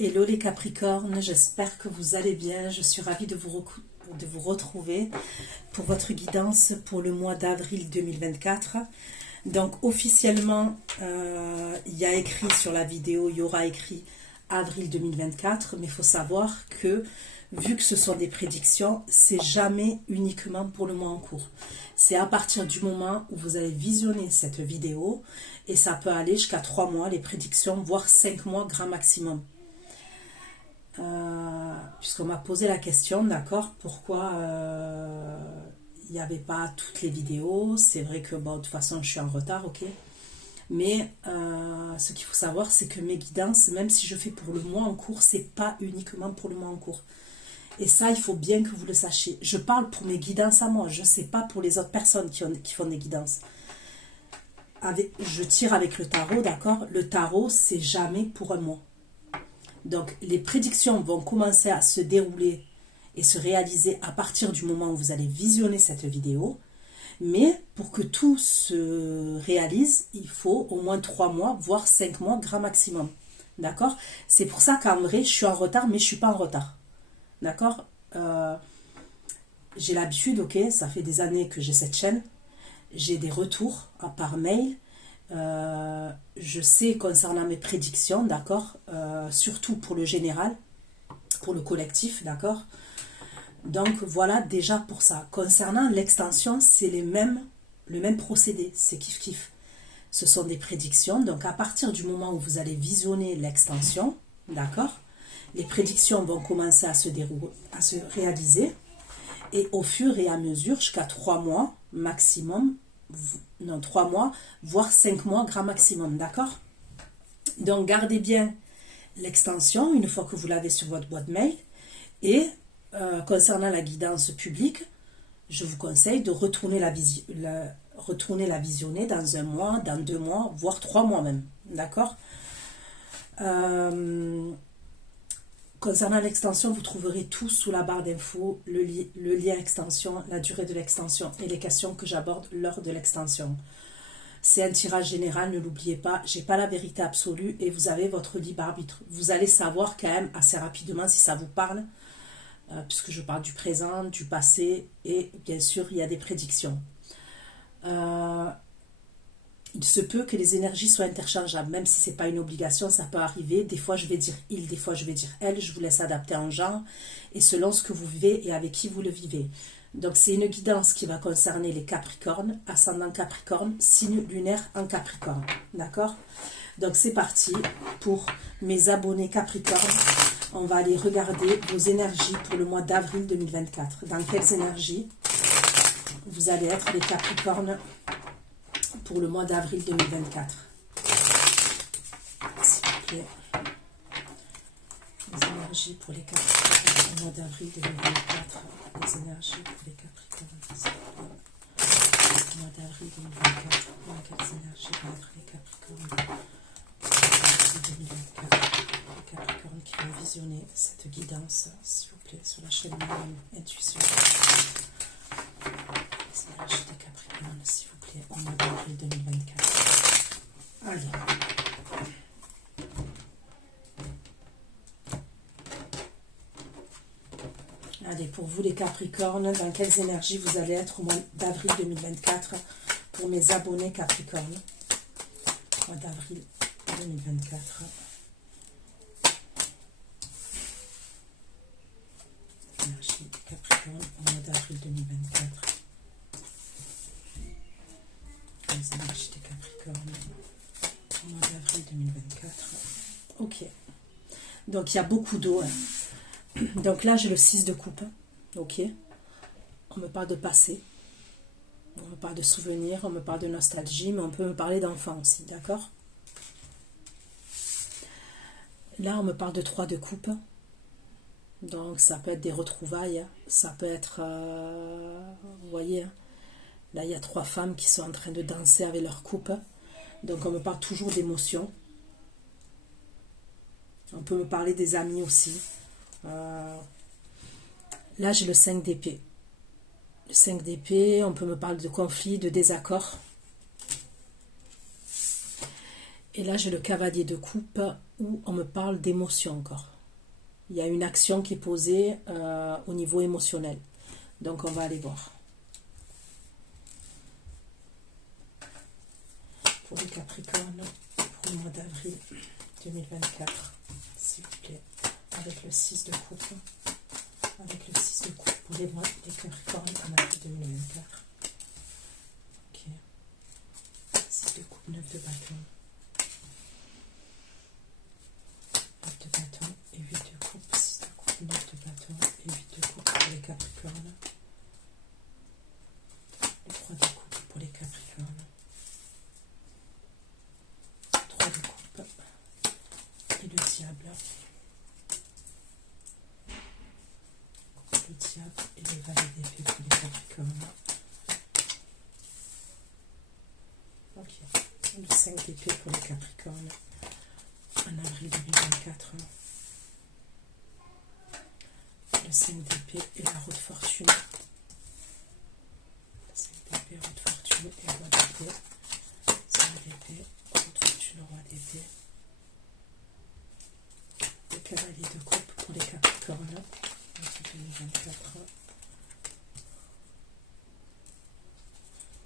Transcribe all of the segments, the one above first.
Hello les Capricornes, j'espère que vous allez bien. Je suis ravie de vous retrouver pour votre guidance pour le mois d'avril 2024. Donc officiellement, il y a écrit sur la vidéo, il y aura écrit avril 2024, mais il faut savoir que vu que ce sont des prédictions, c'est jamais uniquement pour le mois en cours. C'est à partir du moment où vous allez visionner cette vidéo et ça peut aller jusqu'à 3 mois, les prédictions, voire 5 mois grand maximum. Puisqu'on m'a posé la question, d'accord, pourquoi il n'y avait pas toutes les vidéos. C'est vrai que bon, de toute façon je suis en retard, ok, mais ce qu'il faut savoir, c'est que mes guidances, même si je fais pour le mois en cours, c'est pas uniquement pour le mois en cours. Et ça, il faut bien que vous le sachiez. Je parle pour mes guidances à moi, je ne sais pas pour les autres personnes qui font des guidances. Je tire avec le tarot, d'accord. Le tarot, c'est jamais pour un mois. Donc, les prédictions vont commencer à se dérouler et se réaliser à partir du moment où vous allez visionner cette vidéo. Mais pour que tout se réalise, il faut au moins 3 mois, voire 5 mois, grand maximum. D'accord? C'est pour ça qu'en vrai, je suis en retard, mais je ne suis pas en retard. D'accord? J'ai l'habitude, ok, ça fait des années que j'ai cette chaîne. J'ai des retours par mail. Je sais concernant mes prédictions, d'accord, surtout pour le général, pour le collectif, d'accord. Donc voilà, déjà pour ça. Concernant l'extension, c'est le même procédé, c'est kiff kiff. Ce sont des prédictions, donc à partir du moment où vous allez visionner l'extension, d'accord, les prédictions vont commencer à se réaliser, et au fur et à mesure, jusqu'à 3 mois maximum, non 3 mois, voire 5 mois grand maximum, d'accord? Donc gardez bien l'extension une fois que vous l'avez sur votre boîte mail. Et concernant la guidance publique, je vous conseille de retourner la visionner dans 1 mois, dans 2 mois, voire 3 mois même, d'accord? Concernant l'extension, vous trouverez tout sous la barre d'infos, le lien extension, la durée de l'extension et les questions que j'aborde lors de l'extension. C'est un tirage général, ne l'oubliez pas, j'ai pas la vérité absolue et vous avez votre libre arbitre. Vous allez savoir quand même assez rapidement si ça vous parle, puisque je parle du présent, du passé et bien sûr il y a des prédictions. Il se peut que les énergies soient interchangeables, même si ce n'est pas une obligation, ça peut arriver. Des fois, je vais dire il, des fois, je vais dire elle. Je vous laisse adapter en genre et selon ce que vous vivez et avec qui vous le vivez. Donc, c'est une guidance qui va concerner les Capricornes, ascendant Capricorne, signe lunaire en Capricorne. D'accord? Donc, c'est parti pour mes abonnés Capricorne. On va aller regarder vos énergies pour le mois d'avril 2024. Dans quelles énergies vous allez être les Capricornes pour le mois d'avril 2024. S'il vous plaît. Les énergies pour les Capricornes au mois d'avril 2024. Les énergies pour les Capricornes. Au mois d'avril 2024. Dans quelles énergies vont être les Capricornes 2024. Les Capricornes qui vont visionner cette guidance, s'il vous plaît, sur la chaîne Intuition. Les énergies des Capricornes, s'il vous plaît, au mois d'avril 2024. Allez. Allez, pour vous les Capricornes, dans quelles énergies vous allez être au mois d'avril 2024 pour mes abonnés Capricornes? Mois d'avril 2024. Énergie des Capricornes au mois d'avril 2024. Les énergies des Capricornes au mois d'avril 2024. Ok. Donc, il y a beaucoup d'eau. Hein. Donc là, j'ai le 6 de coupe. Ok. On me parle de passé. On me parle de souvenirs. On me parle de nostalgie. Mais on peut me parler d'enfant aussi. D'accord? Là, on me parle de 3 de coupe. Donc, ça peut être des retrouvailles. Ça peut être... vous voyez, hein. Là, il y a 3 femmes qui sont en train de danser avec leur couple. Donc, on me parle toujours d'émotions. On peut me parler des amis aussi. Là, j'ai le 5 d'épée. Le 5 d'épée, on peut me parler de conflits, de désaccords. Et là, j'ai le cavalier de coupe où on me parle d'émotion encore. Il y a une action qui est posée au niveau émotionnel. Donc, on va aller voir. Pour les Capricornes, pour le mois d'avril 2024, s'il vous plaît, avec le 6 de coupe. Avec le 6 de coupe pour les Capricornes en avril 2024. Ok. 6 de coupe, 9 de bâton. 9 de bâton et 8 de coupe. 6 de coupe, 9 de bâton et 8 de coupe pour les Capricornes. Et 3 de coupe pour les Capricornes. 3 de coupe et le diable. Le diable et le valet d'épée pour les Capricornes. Ok. Le 5 d'épée pour les Capricornes en avril 2024. Le 5 d'épée et la roue de fortune. Le 5 d'épée, roue de fortune et roi d'épée. 5 d'épée, roue de fortune, roi d'épée. Le cavalier de coupe pour les Capricornes. 2024.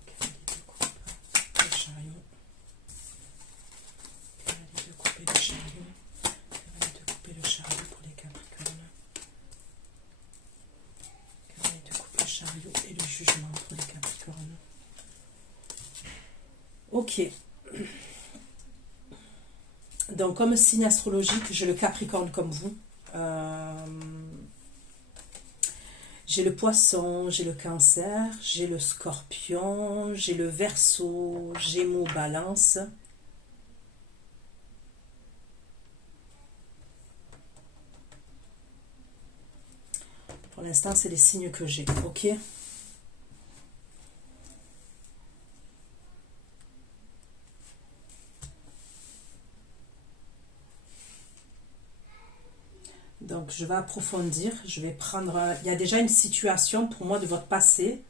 Cavalier de coupe, le chariot. Cavalier de coupe et le chariot. Cavalier de coupe et le chariot pour les Capricornes. Cavalier de coupe, le chariot et le jugement pour les Capricornes. Ok. Donc, comme signe astrologique, j'ai le Capricorne comme vous. J'ai le Poisson, j'ai le Cancer, j'ai le Scorpion, j'ai le Verseau, Gémeaux, Balance. Pour l'instant, c'est les signes que j'ai, ok? Donc, je vais approfondir. Je vais prendre... Il y a déjà une situation pour moi de votre passé.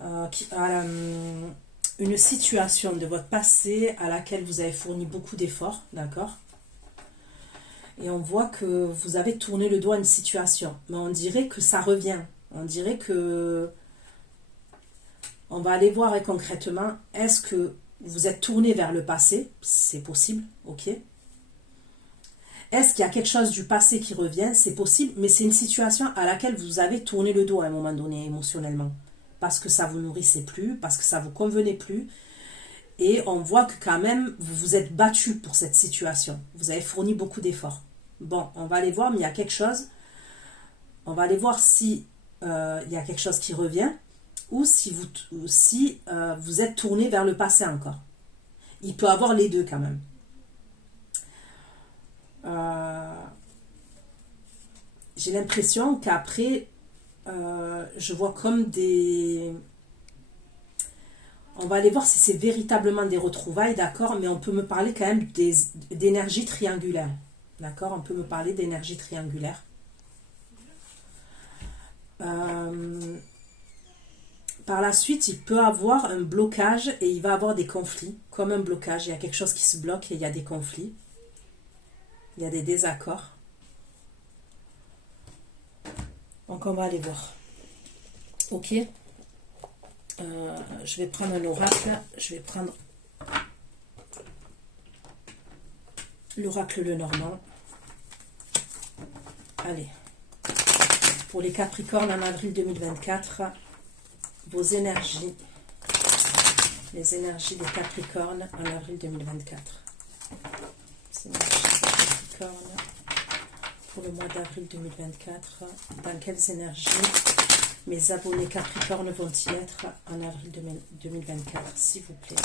Une situation de votre passé à laquelle vous avez fourni beaucoup d'efforts. D'accord? Et on voit que vous avez tourné le dos à une situation. Mais on dirait que ça revient. On dirait que... On va aller voir concrètement. Est-ce que vous êtes tourné vers le passé? C'est possible. Ok? Est-ce qu'il y a quelque chose du passé qui revient? C'est possible, mais c'est une situation à laquelle vous avez tourné le dos à un moment donné émotionnellement. Parce que ça vous nourrissait plus, parce que ça vous convenait plus. Et on voit que quand même, vous vous êtes battu pour cette situation. Vous avez fourni beaucoup d'efforts. Bon, on va aller voir, mais il y a quelque chose. On va aller voir si il y a quelque chose qui revient ou si vous êtes tourné vers le passé encore. Il peut avoir les deux quand même. J'ai l'impression qu'après, je vois comme des... On va aller voir si c'est véritablement des retrouvailles, d'accord, mais on peut me parler quand même d'énergie triangulaire. D'accord, on peut me parler d'énergie triangulaire. Par la suite, il peut avoir un blocage et il va avoir des conflits, comme un blocage. Il y a quelque chose qui se bloque et il y a des conflits. Il y a des désaccords. Donc, on va aller voir. Ok. Je vais prendre un oracle. Je vais prendre l'oracle Lenormand. Allez. Pour les Capricornes en avril 2024, vos énergies. Les énergies des Capricornes en avril 2024. Les énergies des Capricornes pour le mois d'avril 2024. Dans quelles énergies mes abonnés Capricorne vont-ils être en avril 2024, s'il vous plaît?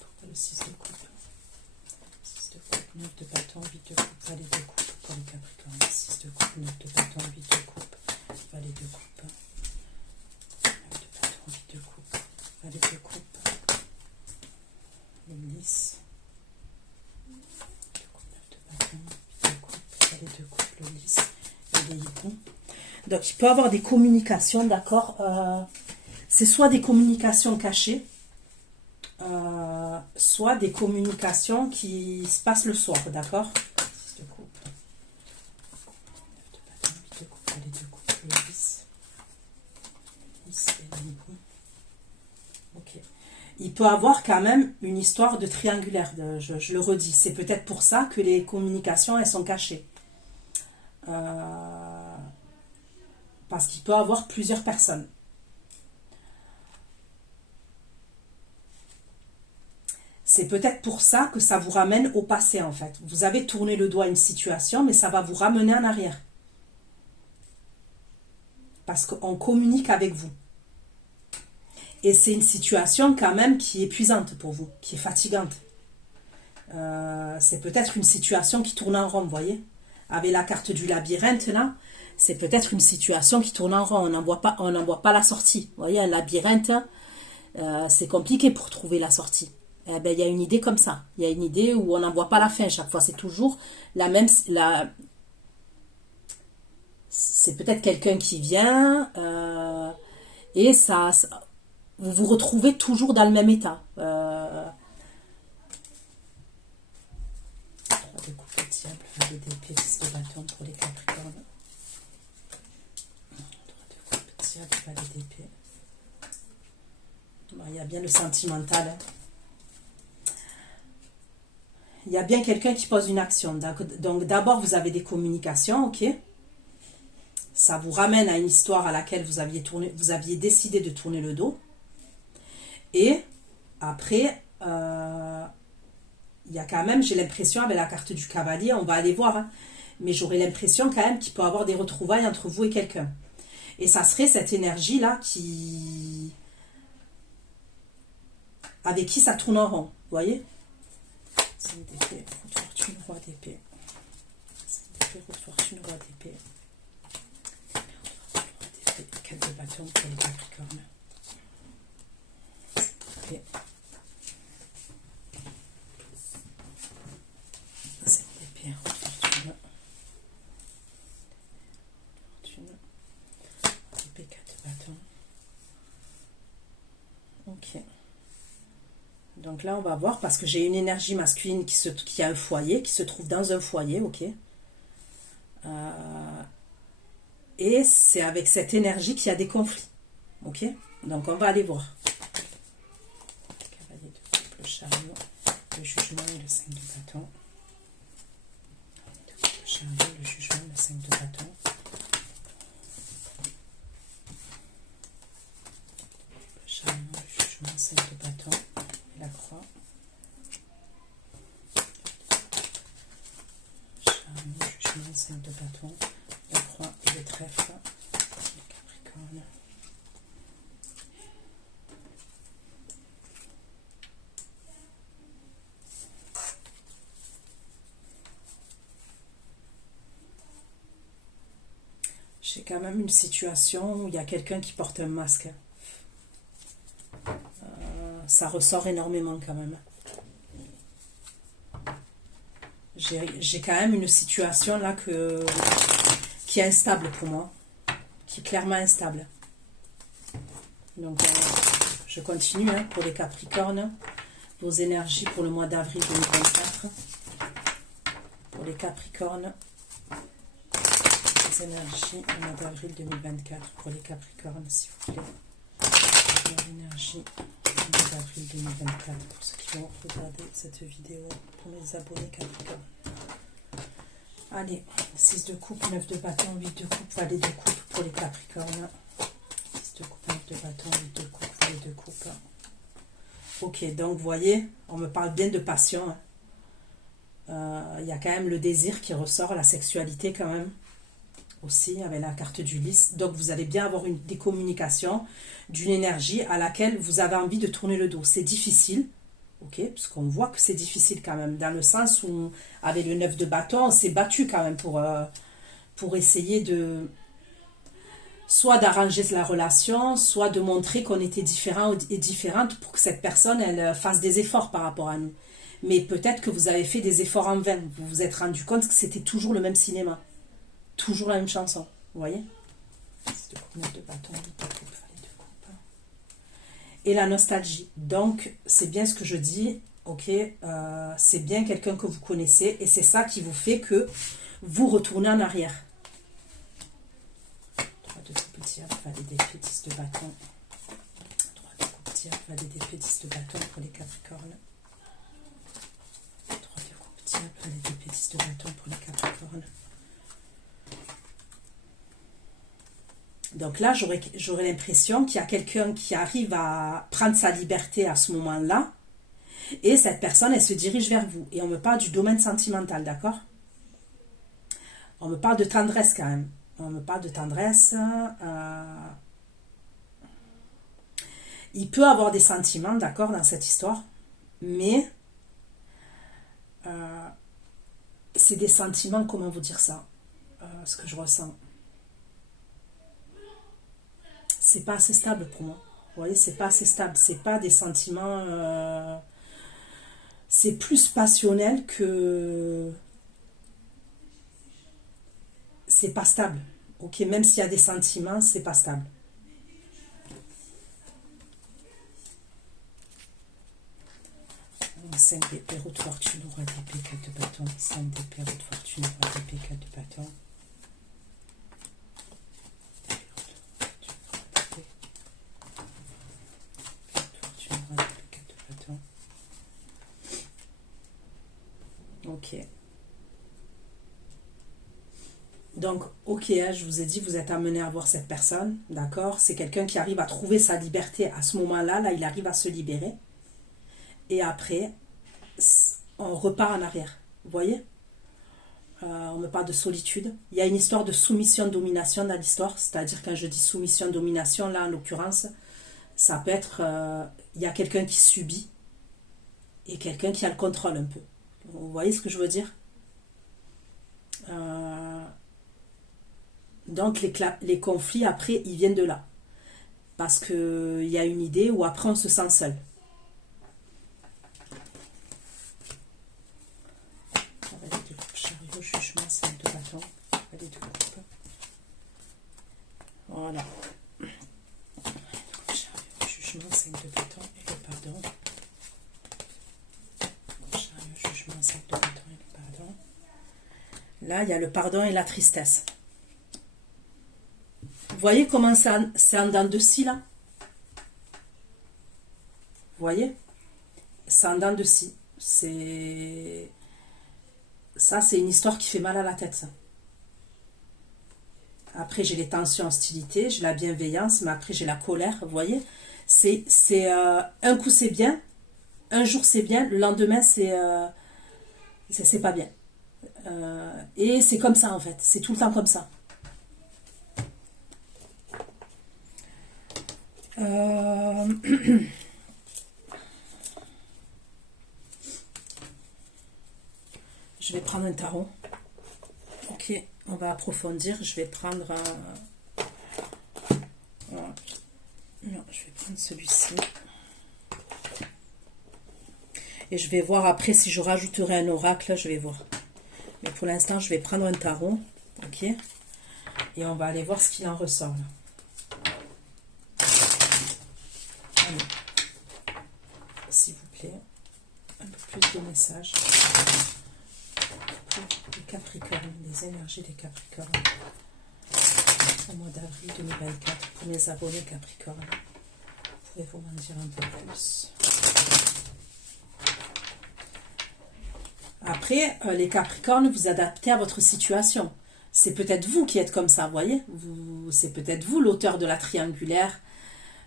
Pourquoi le 6 de coupe? 6 de coupe, 9 de bâton, 8 de coupe, valet de coupe pour les Capricornes. 6 de coupe, 9 de bâton, 8 de coupe, valet de coupe. 9 de bâton, 8 de coupe, valet de coupe. Le lys, 9 de bâton, 8 de coupe, valet de coupe, le lys Donc, il peut y avoir des communications, d'accord. C'est soit des communications cachées, soit des communications qui se passent le soir, d'accord. Il peut avoir quand même une histoire de triangulaire, je le redis. C'est peut-être pour ça que les communications, elles sont cachées. Parce qu'il peut avoir plusieurs personnes. C'est peut-être pour ça que ça vous ramène au passé, en fait. Vous avez tourné le doigt à une situation, mais ça va vous ramener en arrière. Parce qu'on communique avec vous. Et c'est une situation quand même qui est épuisante pour vous, qui est fatigante. C'est peut-être une situation qui tourne en rond, vous voyez. Avec la carte du labyrinthe, là, c'est peut-être une situation qui tourne en rond. On n'en voit pas la sortie. Vous voyez, un labyrinthe, c'est compliqué pour trouver la sortie. Eh ben, il y a une idée comme ça. Il y a une idée où on n'en voit pas la fin. Chaque fois, c'est toujours la même... C'est peut-être quelqu'un qui vient et ça, vous vous retrouvez toujours dans le même état. Découper le diable, valet d'épée, 6 de bâton pour les Capricornes. Découper le diable, valet d'épée. Bon, il y a bien le sentimental. Hein. Il y a bien quelqu'un qui pose une action. Donc d'abord, vous avez des communications, ok. Ça vous ramène à une histoire à laquelle vous aviez décidé de tourner le dos. Et après, il y a quand même, j'ai l'impression, avec la carte du cavalier, on va aller voir, hein, mais j'aurais l'impression quand même qu'il peut y avoir des retrouvailles entre vous et quelqu'un. Et ça serait cette énergie-là avec qui ça tourne en rond, vous voyez. 5 d'épée, roue de fortune, roi d'épée. 5 d'épée, roue de fortune, roi d'épée. 4 de bâton pour les Capricornes. 5 d'épée, roue de fortune. Épée, 4 de bâton. Ok. Donc là, on va voir, parce que j'ai une énergie masculine qui a un foyer, qui se trouve dans un foyer, ok. Et c'est avec cette énergie qu'il y a des conflits, ok. Donc on va aller voir. Cavalier de coupe, le chariot, le jugement et le 5 de bâton. Le chariot, le jugement, le 5 de bâton. Le chariot, le jugement, 5 de bâton. La croix, charme, jugement, 5 de bâton, la croix et le trèfle, les Capricornes. J'ai quand même une situation où il y a quelqu'un qui porte un masque. Ça ressort énormément quand même. J'ai quand même une situation là qui est instable pour moi, qui est clairement instable. Donc je continue hein, pour les Capricornes, vos énergies pour le mois d'avril 2024. Pour les Capricornes, les énergies au mois d'avril 2024 pour les Capricornes, s'il vous plaît. L'énergie d'avril 2024 pour ceux qui vont regarder cette vidéo, pour mes abonnés Capricorne. Allez, 6 de coupe, 9 de bâton, 8 de coupe, valet de coupe pour les Capricornes. 6 de coupe, 9 de bâton, 8 de coupe, valet de coupe. Ok, donc vous voyez, on me parle bien de passion. Il y a quand même le désir qui ressort, la sexualité quand même. Aussi avec la carte du lys. Donc vous allez bien avoir des communications d'une énergie à laquelle vous avez envie de tourner le dos. C'est difficile, ok, parce qu'on voit que c'est difficile quand même, dans le sens où avec le 9 de bâton, on s'est battu quand même pour essayer de soit d'arranger la relation, soit de montrer qu'on était différents et différentes pour que cette personne elle fasse des efforts par rapport à nous. Mais peut-être que vous avez fait des efforts en vain. Vous vous êtes rendu compte que c'était toujours le même cinéma. Toujours la même chanson, vous voyez. C'est de coupe, de bâton, de coupe, de coupe. Et la nostalgie. Donc, c'est bien ce que je dis, ok, c'est bien quelqu'un que vous connaissez et c'est ça qui vous fait que vous retournez en arrière. 3 de coupe, diable, valet d'épée, 10 de bâton. 3 de coupe, diable, valet d'épée, 10 de bâton pour les Capricornes. 3 de coupe, diable, valet d'épée, 10 de bâton pour les Capricornes. Donc là, j'aurais l'impression qu'il y a quelqu'un qui arrive à prendre sa liberté à ce moment-là. Et cette personne, elle se dirige vers vous. Et on me parle du domaine sentimental, d'accord? On me parle de tendresse quand même. On me parle de tendresse. Il peut avoir des sentiments, d'accord, dans cette histoire. Mais c'est des sentiments, comment vous dire ça? Ce que je ressens. C'est pas assez stable pour moi. Vous voyez, c'est pas assez stable. C'est pas des sentiments... c'est plus passionnel que... C'est pas stable. Ok, même s'il y a des sentiments, c'est pas stable. Cinq d'épée, roue de fortune, roi d'épée, 4 de bâton. 5 d'épée, roue de fortune, roi d'épée, 4 de bâton. Ok. Donc, ok, je vous ai dit, vous êtes amené à voir cette personne, d'accord? C'est quelqu'un qui arrive à trouver sa liberté à ce moment-là, là, il arrive à se libérer. Et après, on repart en arrière, vous voyez? On me parle de solitude. Il y a une histoire de soumission-domination dans l'histoire, c'est-à-dire quand je dis soumission-domination, là, en l'occurrence, ça peut être, il y a quelqu'un qui subit et quelqu'un qui a le contrôle un peu. Vous voyez ce que je veux dire? Donc les conflits, après, ils viennent de là. Parce qu'il y a une idée où après on se sent seul. Valet de coupe, chariot, jugement, 5 de bâton. Valet de coupe. Voilà. Valet de coupe, chariot, jugement, 5 de bâton et le pardon. Chariot, jugement, 5 de bâton et le pardon. Là, il y a le pardon et la tristesse. Vous voyez comment c'est en dents de scie, là? Vous voyez? C'est en dents de scie. Ça, c'est une histoire qui fait mal à la tête, ça. Après, j'ai les tensions, hostilités, j'ai la bienveillance, mais après, j'ai la colère, vous voyez? Un coup, c'est bien. Un jour, c'est bien. Le lendemain, c'est pas bien. Et c'est comme ça, en fait. C'est tout le temps comme ça. Je vais prendre un tarot. Ok, on va approfondir. Je vais prendre non, je vais prendre celui-ci. Et je vais voir après si je rajouterai un oracle. Je vais voir. Mais pour l'instant, je vais prendre un tarot. Ok. Et on va aller voir ce qu'il en ressort, là. S'il vous plaît, un peu plus de messages pour les Capricornes, les énergies des Capricornes au mois d'avril 2024 pour mes abonnés Capricornes. Pouvez-vous m'en dire un peu plus? Après, les Capricornes, vous adaptez à votre situation. C'est peut-être vous qui êtes comme ça, vous voyez? C'est peut-être vous l'auteur de la triangulaire.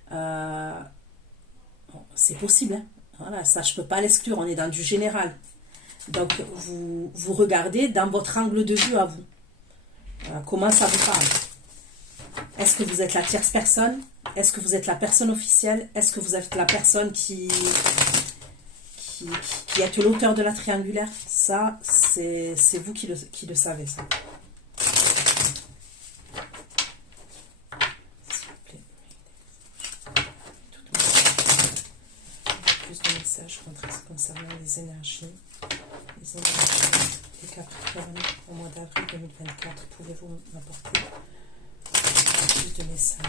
Bon, c'est possible, hein. Voilà, ça je ne peux pas l'exclure, on est dans du général. Donc vous regardez dans votre angle de vue à vous. Comment ça vous parle? Est-ce que vous êtes la tierce personne? Est-ce que vous êtes la personne officielle? Est-ce que vous êtes la personne qui êtes l'auteur de la triangulaire? Ça, c'est vous qui le savez, ça. Concernant les énergies des Capricornes au mois d'avril 2024, pouvez-vous m'apporter Plus de messages.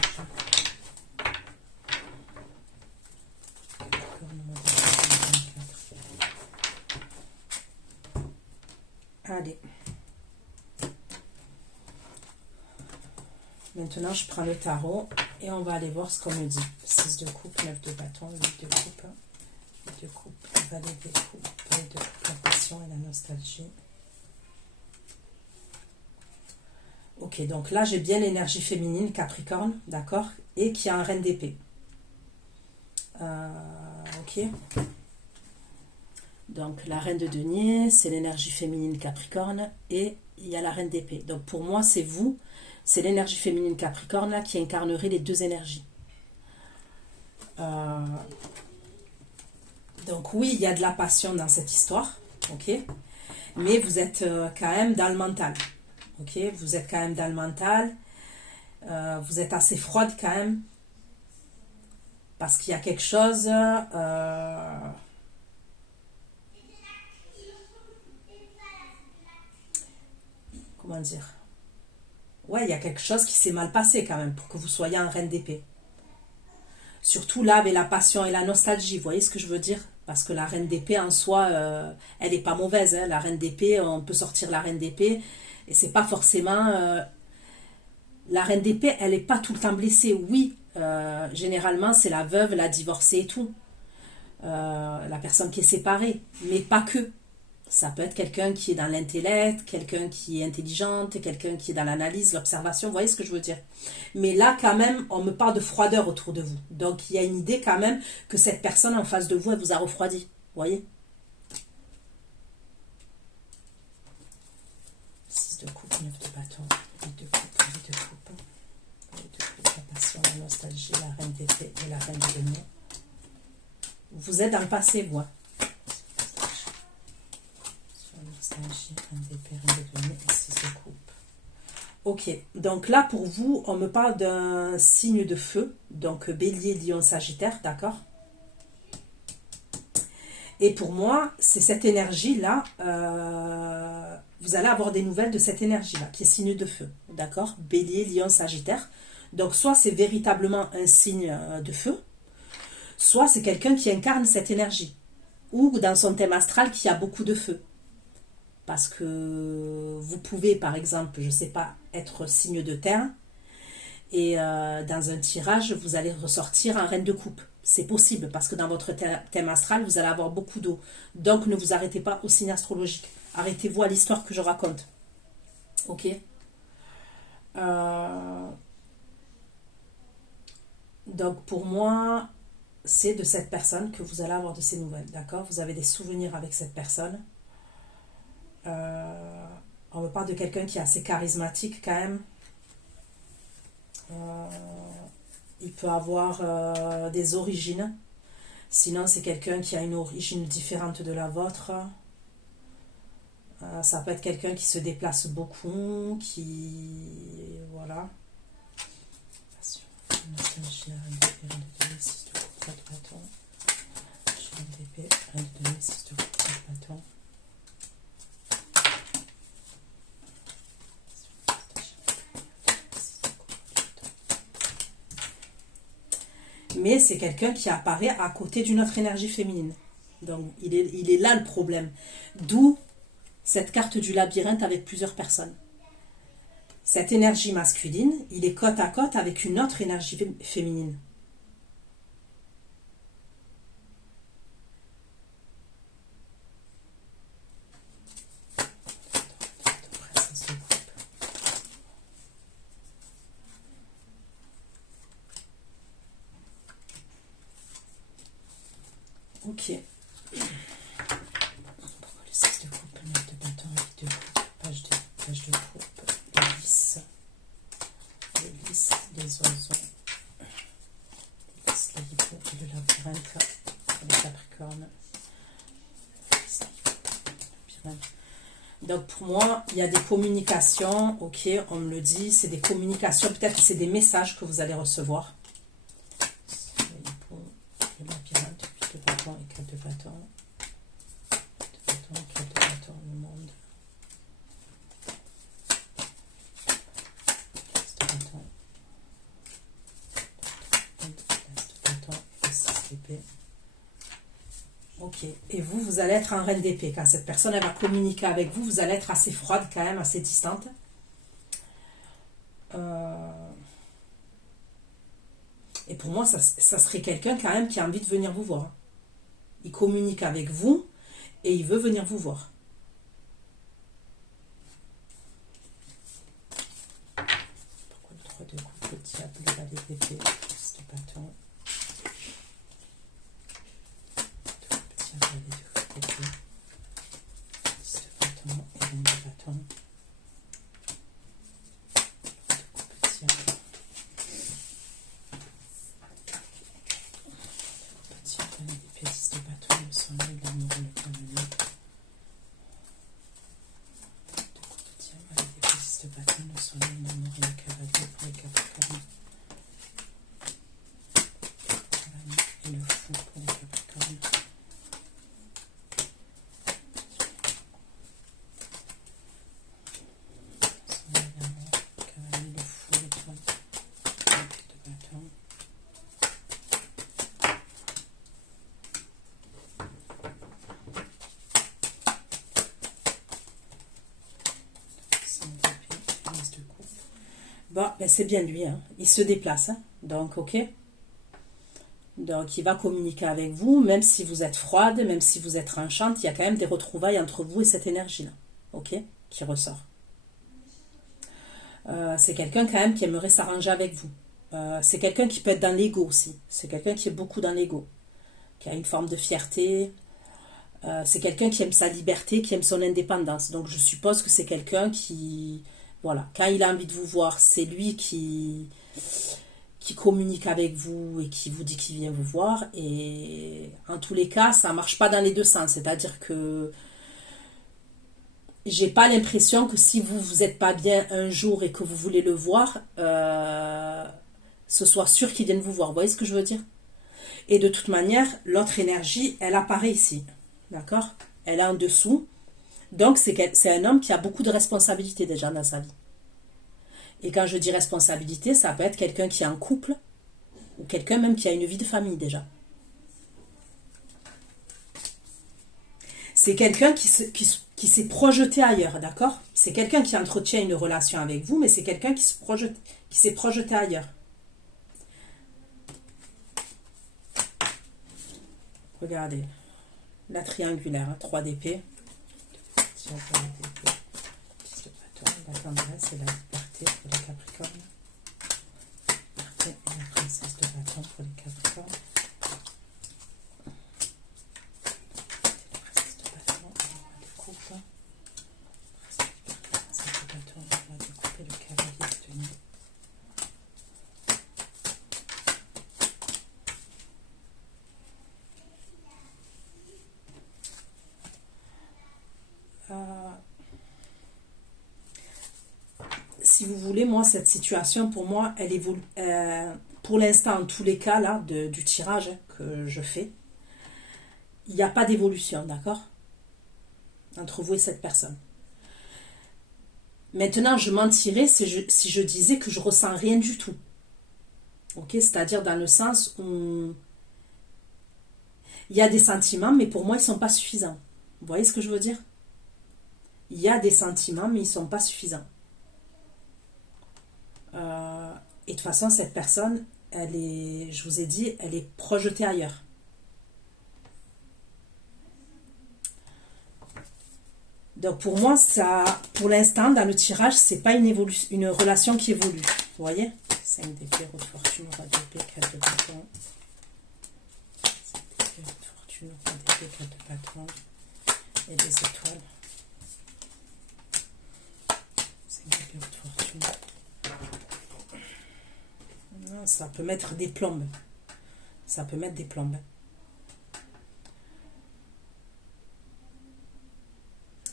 Allez. Maintenant, je prends le tarot et on va aller voir ce qu'on me dit. 6 de coupe, 9 de bâton, 8 de coupe, 8 de coupe, valet de coupe, valet de coupe, la passion et la nostalgie. Ok, donc là, j'ai bien l'énergie féminine, Capricorne, d'accord, et qui a un reine d'épée. Ok. Donc, la reine de denier, c'est l'énergie féminine Capricorne, et il y a la reine d'épée. Donc, pour moi, c'est vous, c'est l'énergie féminine Capricorne là, qui incarnerait les deux énergies. Donc, oui, il y a de la passion dans cette histoire, ok, mais vous êtes quand même dans le mental. Ok, vous êtes quand même dans le mental, vous êtes assez froide quand même, parce qu'il y a quelque chose, comment dire, ouais, il y a quelque chose qui s'est mal passé quand même, pour que vous soyez en reine d'épée. Surtout là, avec la passion et la nostalgie, vous voyez ce que je veux dire? Parce que la reine d'épée en soi, elle n'est pas mauvaise, hein. La reine d'épée, on peut sortir la reine d'épée, et c'est pas forcément... la reine d'épée, elle n'est pas tout le temps blessée. Oui, généralement, c'est la veuve, la divorcée et tout. La personne qui est séparée. Mais pas que. Ça peut être quelqu'un qui est dans l'intellect, quelqu'un qui est intelligente, quelqu'un qui est dans l'analyse, l'observation. Vous voyez ce que je veux dire? Mais là, quand même, on me parle de froideur autour de vous. Donc, il y a une idée quand même que cette personne en face de vous, elle vous a refroidi. Vous voyez? 6 de coupe, 9 de bâton, 8 de coupe, 8 de coupe. La passion, la nostalgie, la reine d'épée et la reine de denier. Vous êtes dans le passé, vous. Nostalgie, reine d'épée, reine de denier et 6 de coupe. Ok, donc là pour vous, on me parle d'un signe de feu, donc bélier, lion, sagittaire, d'accord? Et pour moi, c'est cette énergie-là, vous allez avoir des nouvelles de cette énergie-là, qui est signe de feu, d'accord? Bélier, lion, sagittaire. Donc soit c'est véritablement un signe de feu, soit c'est quelqu'un qui incarne cette énergie, ou dans son thème astral qui a beaucoup de feu. Parce que vous pouvez, par exemple, je ne sais pas, être signe de terre, et dans un tirage, vous allez ressortir en reine de coupe. C'est possible, parce que dans votre thème astral, vous allez avoir beaucoup d'eau. Donc, ne vous arrêtez pas au signe astrologique. Arrêtez-vous à l'histoire que je raconte. Ok. Donc, pour moi, c'est de cette personne que vous allez avoir de ces nouvelles. D'accord? Vous avez des souvenirs avec cette personne. On me parle de quelqu'un qui est assez charismatique quand même. Il peut avoir des origines. Sinon, c'est quelqu'un qui a une origine différente de la vôtre. Ça peut être quelqu'un qui se déplace beaucoup, qui... Voilà. Mais c'est quelqu'un qui apparaît à côté d'une autre énergie féminine. Donc, il est là le problème. D'où cette carte du labyrinthe avec plusieurs personnes. Cette énergie masculine, il est côte à côte avec une autre énergie féminine. Ok. Pourquoi le 6 de coupe, 9 de bâton, 8 de coupe, page de coupe, les lys, les oiseaux, les lys, les hiboux et le labyrinthe, les capricornes. Donc pour moi, il y a des communications, ok, on me le dit, c'est des communications, peut-être que c'est des messages que vous allez recevoir. Le labyrinthe, 8 de bâton et 4 de bâton. 4 de bâton, le monde. 10 de bâton. d'épée. Ok. Et vous, vous allez être en reine d'épée. Quand cette personne, elle va communiquer avec vous, vous allez être assez froide quand même, assez distante. Et pour moi, ça serait quelqu'un quand même qui a envie de venir vous voir. Il communique avec vous et il veut venir vous voir. Pourquoi le 3 de coupe, le diable, le valet d'épée, le fils de bâton, petit valet de d'épée, fils de bâton et reine de bâton, 3 de coupe, petit valet. Petit valet d'épée, 10 de bâton, le soleil, l'amour, le cavalier. De bâton, le soleil, l'amour et le cavalier pour les capricornes. Le cavalier et le fou pour les capricornes. Soleil, l'amour, le cavalier, le fou, l'étoile, de bâton. Bon, ben c'est bien lui, hein. Il se déplace, hein. Donc ok. Donc il va communiquer avec vous, même si vous êtes froide, même si vous êtes tranchante, il y a quand même des retrouvailles entre vous et cette énergie-là, ok, qui ressort. C'est quelqu'un quand même qui aimerait s'arranger avec vous. C'est quelqu'un qui peut être dans l'ego aussi. C'est quelqu'un qui est beaucoup dans l'ego, qui a une forme de fierté. C'est quelqu'un qui aime sa liberté, qui aime son indépendance. Donc je suppose que c'est quelqu'un qui... Voilà, quand il a envie de vous voir, c'est lui qui communique avec vous et qui vous dit qu'il vient vous voir. Et en tous les cas, ça ne marche pas dans les deux sens. C'est-à-dire que j'ai pas l'impression que si vous n'êtes pas bien un jour et que vous voulez le voir, ce soit sûr qu'il vienne vous voir. Vous voyez ce que je veux dire? Et de toute manière, l'autre énergie, elle apparaît ici. D'accord? Elle est en dessous. Donc, c'est un homme qui a beaucoup de responsabilités déjà dans sa vie. Et quand je dis responsabilité, ça peut être quelqu'un qui est en couple ou quelqu'un même qui a une vie de famille déjà. C'est quelqu'un qui s'est projeté ailleurs, d'accord? C'est quelqu'un qui entretient une relation avec vous, mais c'est quelqu'un qui s'est projeté ailleurs. Regardez, la triangulaire, 3 d'épée. La tendresse et la liberté pour les capricornes. La liberté et la princesse de bâton pour les capricornes. La princesse de bâton et le roi de coupe. La princesse de bâton, le roi de coupe et le cavalier de denier. Si vous voulez, moi, cette situation, pour moi, elle évolue. Pour l'instant, en tous les cas, là, du tirage que je fais, il n'y a pas d'évolution, d'accord? Entre vous et cette personne. Maintenant, je mentirais si je disais que je ressens rien du tout. Ok? C'est-à-dire dans le sens où il y a des sentiments, mais pour moi, ils ne sont pas suffisants. Vous voyez ce que je veux dire? Il y a des sentiments, mais ils ne sont pas suffisants. Et de toute façon, cette personne, elle est, je vous ai dit, elle est projetée ailleurs. Donc pour moi, ça, pour l'instant, dans le tirage, c'est pas une relation qui évolue. Vous voyez? 5 d'épée, roue de fortune, roi d'épée, 4 de bâton. 5 d'épée, roue de fortune, roi d'épée, 4 de bâton. Et des étoiles. 5 d'épée, roue de fortune. Non, ça peut mettre des plombes. Ça peut mettre des plombes.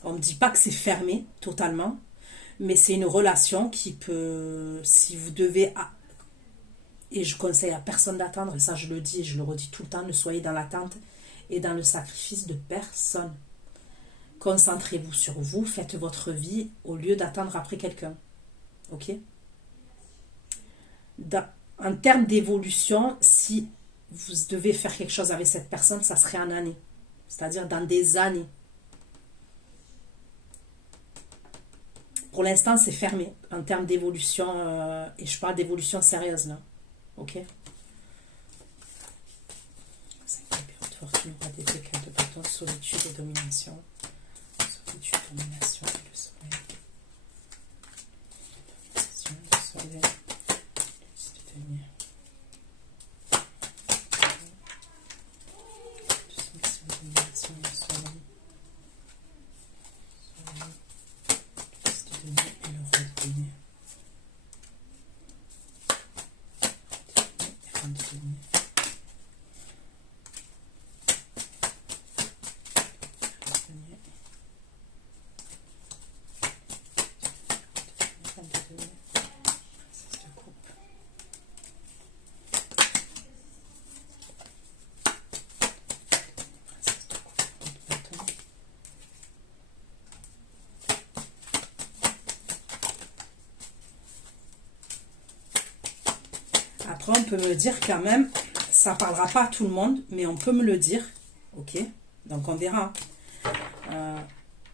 On ne me dit pas que c'est fermé totalement, mais c'est une relation qui peut, si vous devez, et je conseille à personne d'attendre, et ça je le dis et je le redis tout le temps, ne soyez dans l'attente et dans le sacrifice de personne. Concentrez-vous sur vous, faites votre vie au lieu d'attendre après quelqu'un. Ok? En termes d'évolution, si vous devez faire quelque chose avec cette personne, ça serait en année. C'est-à-dire dans des années. Pour l'instant, c'est fermé en termes d'évolution. Et je parle d'évolution sérieuse là. Ok. 5 d'épée, haute fortune, roi d'épée, 4 de bâton, solitude et domination. Solitude, domination et le soleil. Domination, le soleil. Le 10 de denier. Soumission, domination, le soleil. Le 10 de denier et le roi de denier. Après, on peut me dire quand même, ça ne parlera pas à tout le monde, mais on peut me le dire. Ok, donc on verra.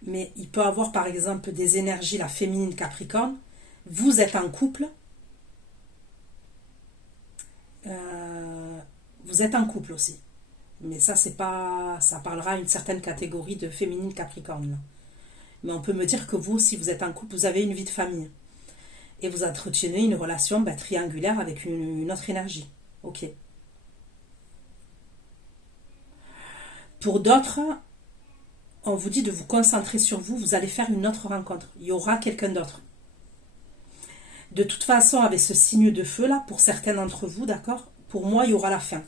Mais il peut avoir par exemple des énergies, la féminine Capricorne. Vous êtes en couple. Vous êtes en couple aussi. Mais ça, c'est pas, ça parlera à une certaine catégorie de féminine Capricorne. Là. Mais on peut me dire que vous, si vous êtes en couple, vous avez une vie de famille. Et vous entretenez une relation triangulaire avec une autre énergie. Ok. Pour d'autres, on vous dit de vous concentrer sur vous, vous allez faire une autre rencontre. Il y aura quelqu'un d'autre. De toute façon, avec ce signe de feu là, pour certains d'entre vous, d'accord, pour moi, il y aura la fin.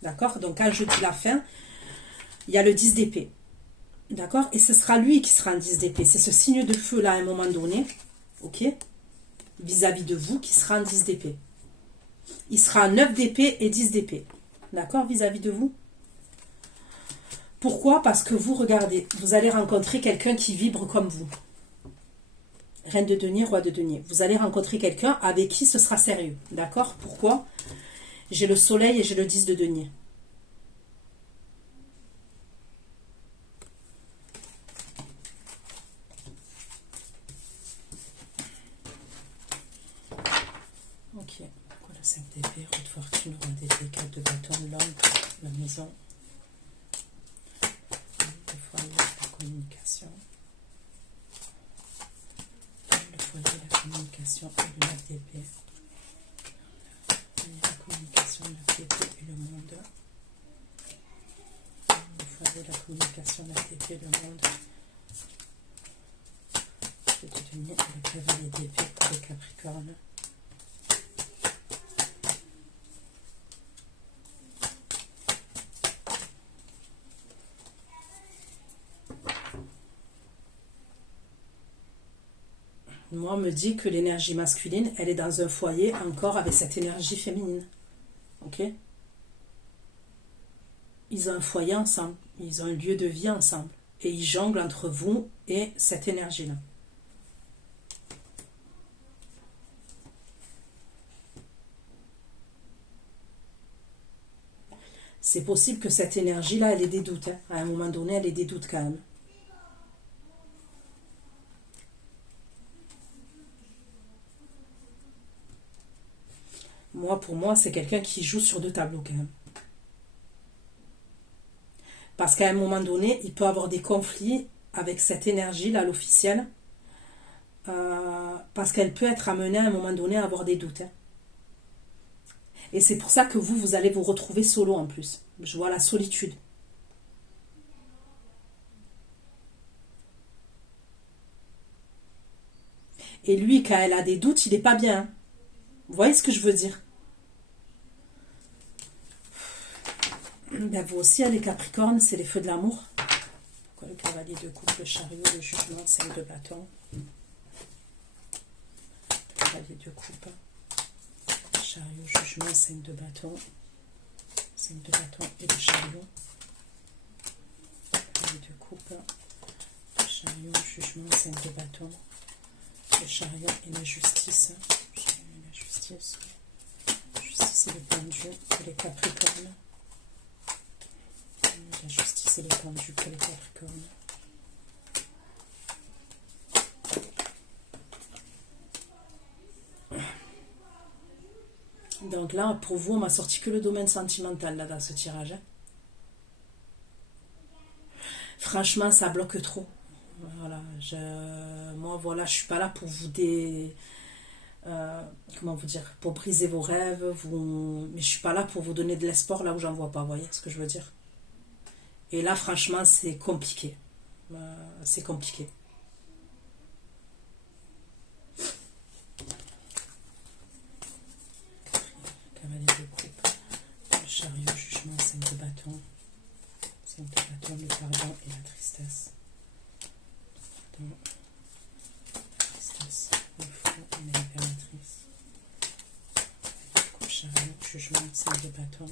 D'accord. Donc, quand je dis la fin, il y a le 10 d'épée. D'accord. Et ce sera lui qui sera en 10 d'épée. C'est ce signe de feu là, à un moment donné. Ok. Vis-à-vis de vous, qui sera en 10 d'épée. Il sera en 9 d'épée et 10 d'épée. D'accord, vis-à-vis de vous. Pourquoi? Parce que vous, regardez, vous allez rencontrer quelqu'un qui vibre comme vous. Reine de denier, roi de denier. Vous allez rencontrer quelqu'un avec qui ce sera sérieux. D'accord? Pourquoi? J'ai le soleil et j'ai le 10 de denier. Ok, pourquoi la 5 d'épée, roue de fortune, roi d'épée, 4 de bâton, l'homme, la maison, le foyer, la communication, le foyer, la communication et le 9 d'épée, la communication, le 9 d'épée et le monde, le foyer, la communication, le 9 d'épée, le monde, le denier et le cavalier d'épée pour les Capricornes. Moi, on me dit que l'énergie masculine, elle est dans un foyer encore avec cette énergie féminine. Ok? Ils ont un foyer ensemble. Ils ont un lieu de vie ensemble. Et ils jonglent entre vous et cette énergie-là. C'est possible que cette énergie-là, elle ait des doutes. Hein. À un moment donné, elle ait des doutes quand même. Moi, pour moi, c'est quelqu'un qui joue sur deux tableaux quand même. Parce qu'à un moment donné, il peut avoir des conflits avec cette énergie-là, l'officielle. Parce qu'elle peut être amenée à un moment donné à avoir des doutes. Hein. Et c'est pour ça que vous allez vous retrouver solo en plus. Je vois la solitude. Et lui, quand elle a des doutes, il n'est pas bien. Hein. Vous voyez ce que je veux dire? Ben vous aussi, les Capricornes, c'est les feux de l'amour. Pourquoi le cavalier de coupe, le chariot, le jugement, 5 de bâton. Le cavalier de coupe, le chariot, jugement, 5 de bâton. 5 de bâton et le chariot. Le cavalier de coupe, le chariot, jugement, 5 de bâton. Le chariot et la justice. Le chariot et la justice. La justice et le pendu pour les Capricornes. La justice et le pendu pour les Capricornes. Donc là, pour vous, on m'a sorti que le domaine sentimental là, dans ce tirage. Hein. Franchement, ça bloque trop. Voilà, moi, voilà, je suis pas là pour vous comment vous dire, pour briser vos rêves, mais je suis pas là pour vous donner de l'espoir là où j'en vois pas, vous voyez ce que je veux dire. Et là, franchement, c'est compliqué. C'est compliqué. Cavalier de coupe, le chariot, jugement, 5 de bâton. 5 de bâton, le pardon et la tristesse. Pardon, la tristesse, le fou et l'impératrice. Coupe, chariot, jugement, 5 de bâton.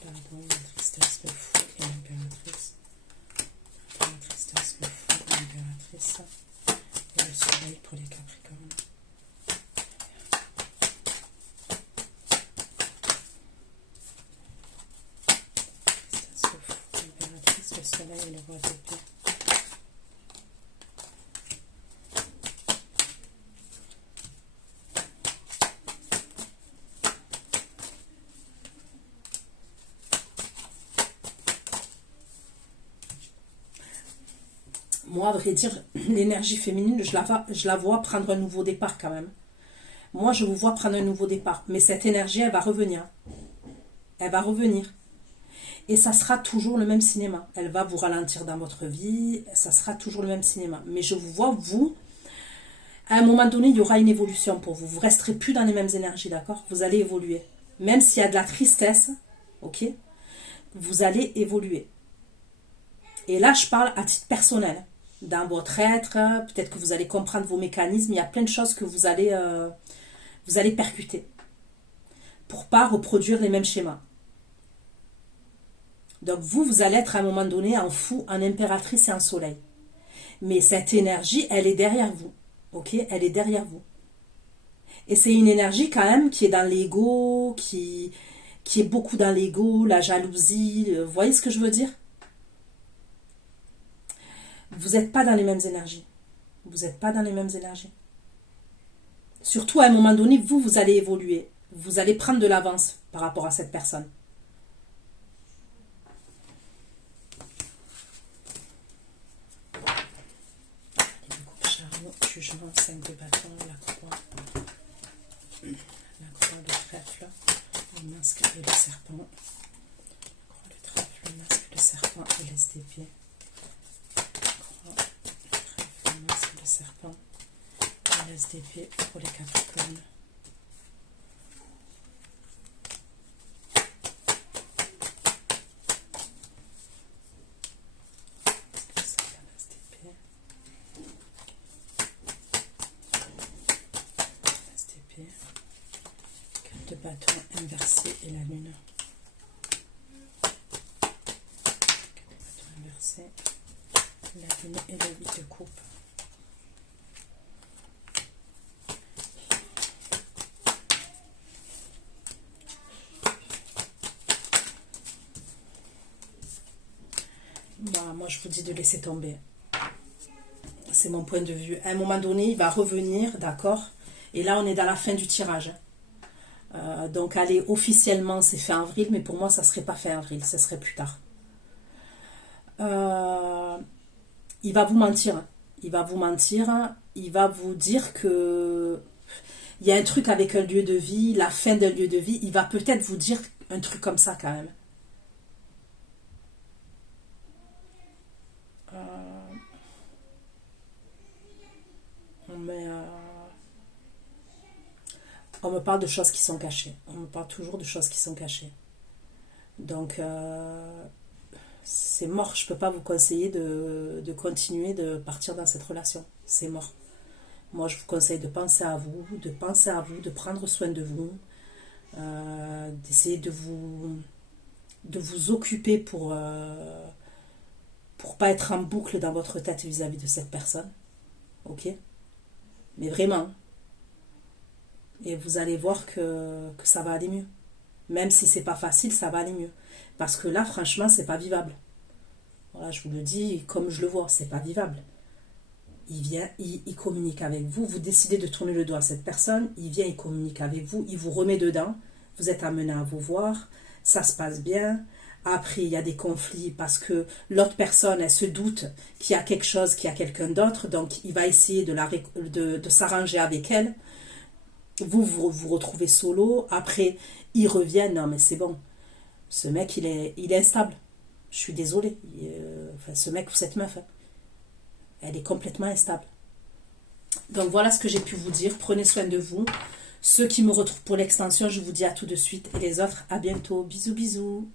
Pardon, la tristesse, le fou et l'impératrice. Pardon, la tristesse, le fou et l'impératrice. Et le soleil pour les Capricornes. Le soleil et le roi d'épée. Moi, à vrai dire, l'énergie féminine, je la vois prendre un nouveau départ quand même. Moi, je vous vois prendre un nouveau départ. Mais cette énergie, elle va revenir. Elle va revenir. Et ça sera toujours le même cinéma. Elle va vous ralentir dans votre vie. Ça sera toujours le même cinéma. Mais je vous vois, vous, à un moment donné, il y aura une évolution pour vous. Vous ne resterez plus dans les mêmes énergies, d'accord? Vous allez évoluer. Même s'il y a de la tristesse, ok? Vous allez évoluer. Et là, je parle à titre personnel. Dans votre être, peut-être que vous allez comprendre vos mécanismes. Il y a plein de choses que vous allez percuter. Pour ne pas reproduire les mêmes schémas. Donc vous allez être à un moment donné en fou, en impératrice et en soleil. Mais cette énergie, elle est derrière vous. Ok? Elle est derrière vous. Et c'est une énergie quand même qui est dans l'ego, qui est beaucoup dans l'ego, la jalousie. Vous voyez ce que je veux dire? Vous n'êtes pas dans les mêmes énergies. Vous n'êtes pas dans les mêmes énergies. Surtout à un moment donné, vous allez évoluer. Vous allez prendre de l'avance par rapport à cette personne. Jugement, 5 de bâton, la croix, le trèfle, le masque et le serpent. La croix, le trèfle, le masque, le serpent et l'as d'épée. La croix, le trèfle, le masque, le serpent et l'as d'épée pour les Capricornes. De bâton inversé et la lune. 4 bâtons inversés, la lune et le 8 de coupe. Bah, moi je vous dis de laisser tomber. C'est mon point de vue. À un moment donné, il va revenir, d'accord? Et là, on est dans la fin du tirage. Donc allez, officiellement c'est fin avril, mais pour moi ça serait pas fin avril, ça serait plus tard. Il va vous mentir, il va vous mentir, il va vous dire que il y a un truc avec un lieu de vie, la fin d'un lieu de vie, il va peut-être vous dire un truc comme ça quand même. On me parle de choses qui sont cachées. On me parle toujours de choses qui sont cachées. Donc, c'est mort. Je ne peux pas vous conseiller de continuer de partir dans cette relation. C'est mort. Moi, je vous conseille de penser à vous, de prendre soin de vous, d'essayer de vous occuper pour pas être en boucle dans votre tête vis-à-vis de cette personne. Ok? Mais vraiment. Et vous allez voir que ça va aller mieux. Même si c'est pas facile, ça va aller mieux. Parce que là, franchement, c'est pas vivable. Voilà, je vous le dis comme je le vois, c'est pas vivable. Il vient, il communique avec vous, vous décidez de tourner le dos à cette personne, il vient, il communique avec vous, il vous remet dedans, vous êtes amené à vous voir, ça se passe bien. Après, il y a des conflits parce que l'autre personne, elle se doute qu'il y a quelque chose, qu'il y a quelqu'un d'autre, donc il va essayer de s'arranger avec elle. Vous retrouvez solo, après, il revient, non mais c'est bon, ce mec, il est instable. Je suis désolée. Enfin, ce mec ou cette meuf, hein, elle est complètement instable. Donc voilà ce que j'ai pu vous dire. Prenez soin de vous. Ceux qui me retrouvent pour l'extension, je vous dis à tout de suite. Et les autres, à bientôt. Bisous, bisous.